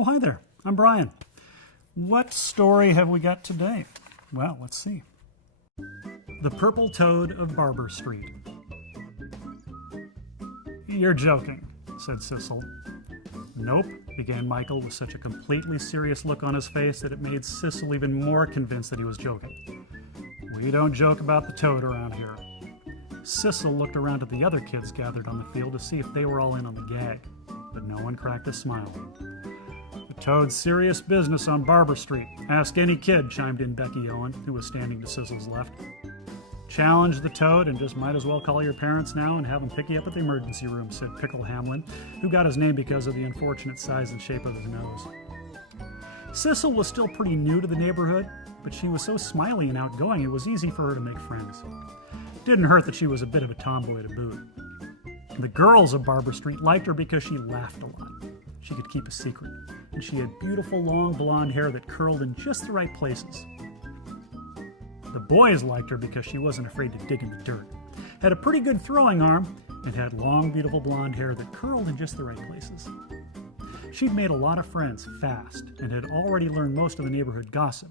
Oh, hi there. I'm Brian. What story have we got today? Well, let's see. The Purple Toad of Barber Street. You're joking, said Sissel. Nope, began Michael with such a completely serious look on his face that it made Sissel even more convinced that he was joking. We don't joke about the toad around here. Sissel looked around at the other kids gathered on the field to see if they were all in on the gag, but no one cracked a smile. The toad's serious business on Barber Street. Ask any kid, chimed in Becky Owen, who was standing to Sissel's left. Challenge the toad and just might as well call your parents now and have them pick you up at the emergency room, said Pickle Hamlin, who got his name because of the unfortunate size and shape of his nose. Sissel was still pretty new to the neighborhood, but she was so smiley and outgoing it was easy for her to make friends. Didn't hurt that she was a bit of a tomboy to boot. The girls of Barber Street liked her because she laughed a lot. She could keep a secret, and she had beautiful long blonde hair that curled in just the right places. The boys liked her because she wasn't afraid to dig in the dirt, had a pretty good throwing arm, and had long, beautiful blonde hair that curled in just the right places. She'd made a lot of friends fast and had already learned most of the neighborhood gossip,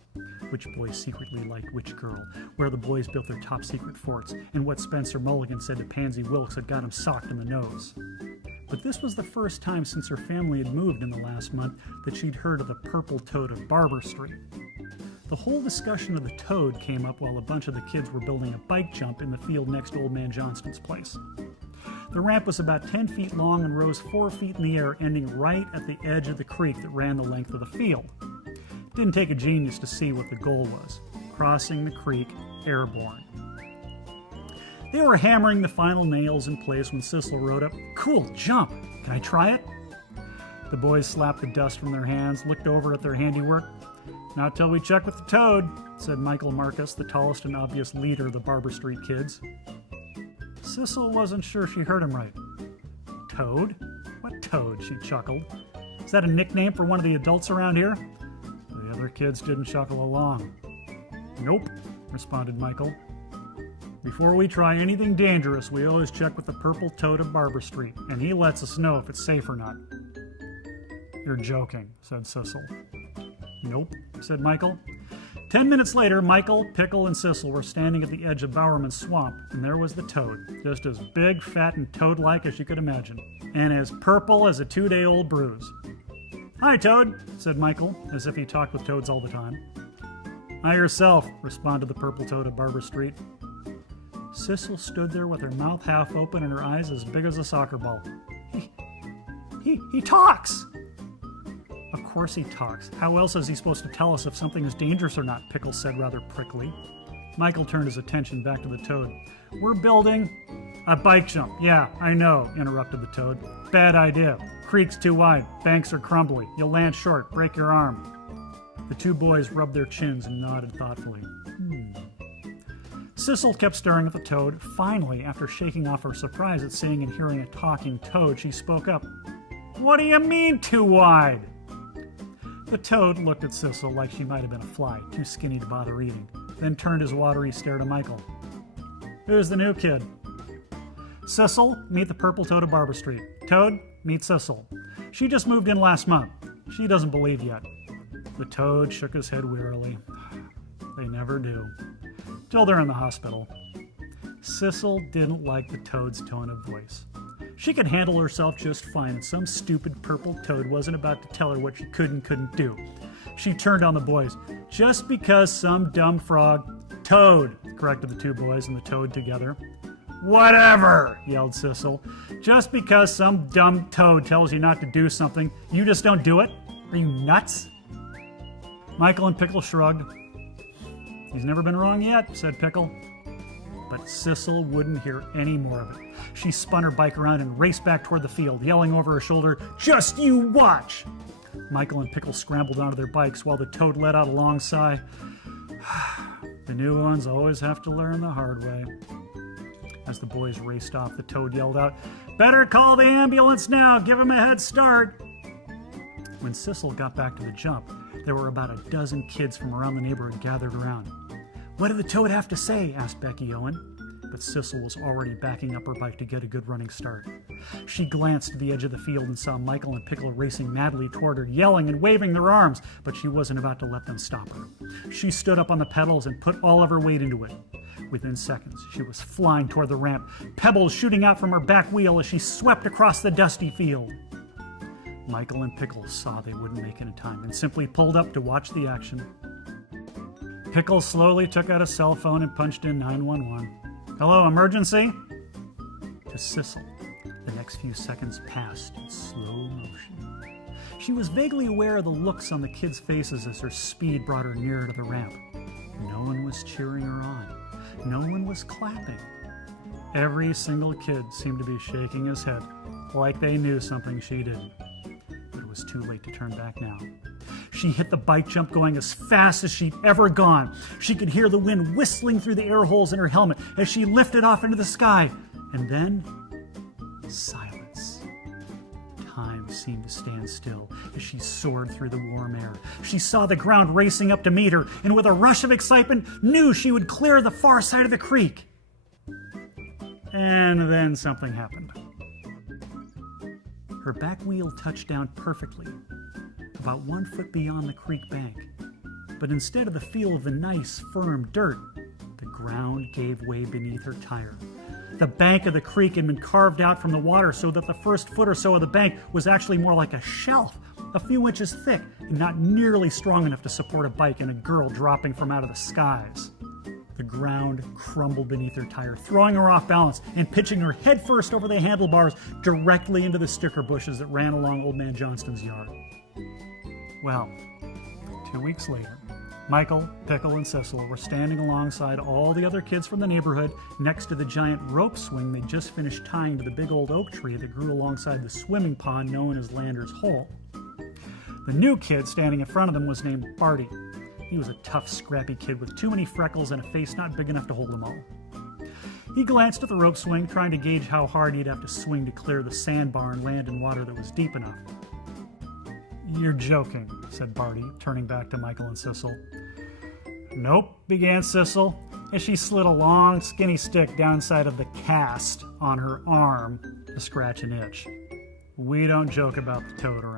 which boys secretly liked which girl, where the boys built their top secret forts, and what Spencer Mulligan said to Pansy Wilkes had got him socked in the nose. But this was the first time since her family had moved in the last month that she'd heard of the Purple Toad of Barber Street. The whole discussion of the toad came up while a bunch of the kids were building a bike jump in the field next to Old Man Johnston's place. The ramp was about 10 feet long and rose 4 feet in the air, ending right at the edge of the creek that ran the length of the field. It didn't take a genius to see what the goal was: crossing the creek airborne. They were hammering the final nails in place when Sissel rode up. Cool jump! Can I try it? The boys slapped the dust from their hands, looked over at their handiwork. Not till we check with the toad, said Michael Marcus, the tallest and obvious leader of the Barber Street kids. Sissel wasn't sure she heard him right. Toad? What toad? She chuckled. Is that a nickname for one of the adults around here? The other kids didn't chuckle along. Nope, responded Michael. Before we try anything dangerous, we always check with the Purple Toad of Barber Street, and he lets us know if it's safe or not. You're joking, said Sissel. Nope, said Michael. 10 minutes later, Michael, Pickle, and Sissel were standing at the edge of Bowerman's swamp, and there was the toad, just as big, fat, and toad-like as you could imagine, and as purple as a 2-day-old bruise. Hi, Toad, said Michael, as if he talked with toads all the time. Hi yourself, responded the Purple Toad of Barber Street. Sissel stood there with her mouth half open and her eyes as big as a soccer ball. He talks! Of course he talks. How else is he supposed to tell us if something is dangerous or not? Pickle said rather prickly. Michael turned his attention back to the toad. We're building a bike jump. Yeah, I know, interrupted the toad. Bad idea. Creek's too wide. Banks are crumbly. You'll land short. Break your arm. The two boys rubbed their chins and nodded thoughtfully. Sissel kept staring at the toad. Finally, after shaking off her surprise at seeing and hearing a talking toad, she spoke up. What do you mean, too wide? The toad looked at Sissel like she might have been a fly, too skinny to bother eating, then turned his watery stare to Michael. Who's the new kid? Sissel, meet the Purple Toad of Barber Street. Toad, meet Sissel. She just moved in last month. She doesn't believe yet. The toad shook his head wearily. They never do. Till they're in the hospital. Sissel didn't like the toad's tone of voice. She could handle herself just fine, and some stupid purple toad wasn't about to tell her what she could and couldn't do. She turned on the boys. Just because some dumb frog... Toad, corrected the two boys and the toad together. Whatever, yelled Sissel. Just because some dumb toad tells you not to do something, you just don't do it? Are you nuts? Michael and Pickle shrugged. He's never been wrong yet, said Pickle. But Sissel wouldn't hear any more of it. She spun her bike around and raced back toward the field, yelling over her shoulder, Just you watch! Michael and Pickle scrambled onto their bikes while the toad let out a long sigh. The new ones always have to learn the hard way. As the boys raced off, the toad yelled out, Better call the ambulance now! Give him a head start! When Sissel got back to the jump, there were about a dozen kids from around the neighborhood gathered around. What did the toad have to say? Asked Becky Owen. but Sissel was already backing up her bike to get a good running start. She glanced to the edge of the field and saw Michael and Pickle racing madly toward her, yelling and waving their arms, but she wasn't about to let them stop her. She stood up on the pedals and put all of her weight into it. Within seconds, she was flying toward the ramp, pebbles shooting out from her back wheel as she swept across the dusty field. Michael and Pickle saw they wouldn't make it in time and simply pulled up to watch the action. Pickle slowly took out a cell phone and punched in 911. "Hello, emergency?" To Sissel, the next few seconds passed in slow motion. She was vaguely aware of the looks on the kids' faces as her speed brought her nearer to the ramp. No one was cheering her on. No one was clapping. Every single kid seemed to be shaking his head, like they knew something she didn't. But it was too late to turn back now. She hit the bike jump going as fast as she'd ever gone. She could hear the wind whistling through the air holes in her helmet as she lifted off into the sky. And then, silence. Time seemed to stand still as she soared through the warm air. She saw the ground racing up to meet her, and with a rush of excitement, knew she would clear the far side of the creek. And then something happened. Her back wheel touched down perfectly, about 1 foot beyond the creek bank. But instead of the feel of the nice, firm dirt, the ground gave way beneath her tire. The bank of the creek had been carved out from the water so that the first foot or so of the bank was actually more like a shelf, a few inches thick and not nearly strong enough to support a bike and a girl dropping from out of the skies. The ground crumbled beneath her tire, throwing her off balance and pitching her headfirst over the handlebars directly into the sticker bushes that ran along Old Man Johnston's yard. Well, 2 weeks later, Michael, Pickle, and Sissel were standing alongside all the other kids from the neighborhood next to the giant rope swing they just finished tying to the big old oak tree that grew alongside the swimming pond known as Lander's Hole. The new kid standing in front of them was named Barty. He was a tough, scrappy kid with too many freckles and a face not big enough to hold them all. He glanced at the rope swing, trying to gauge how hard he'd have to swing to clear the sandbar and land in water that was deep enough. "You're joking," said Barty, turning back to Michael and Sissel. "Nope," began Sissel, as she slid a long, skinny stick down inside of the cast on her arm to scratch an itch. "We don't joke about the toad around